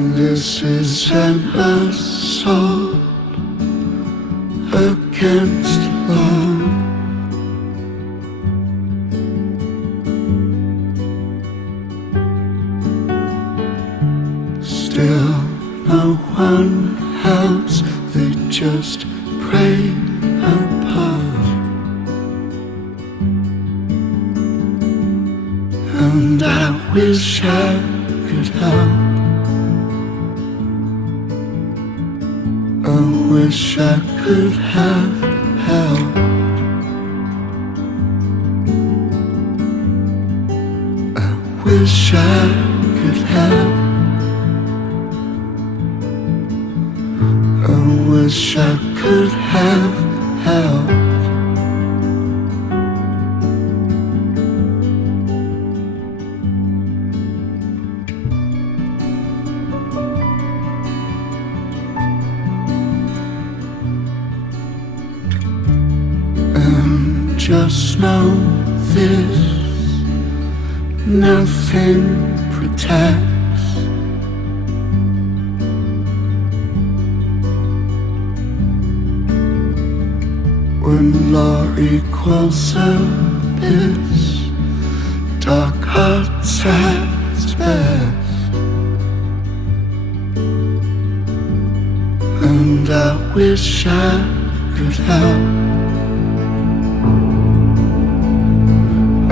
This is an assault against love. Still, no one helps, they just pray apart. And I wish I could help. I wish I could have helped. I wish I could help. I wish I could have helped. Just know this, nothing protects. When law equals abyss, dark hearts at its best. And I wish I could help.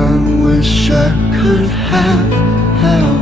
I wish I could have help.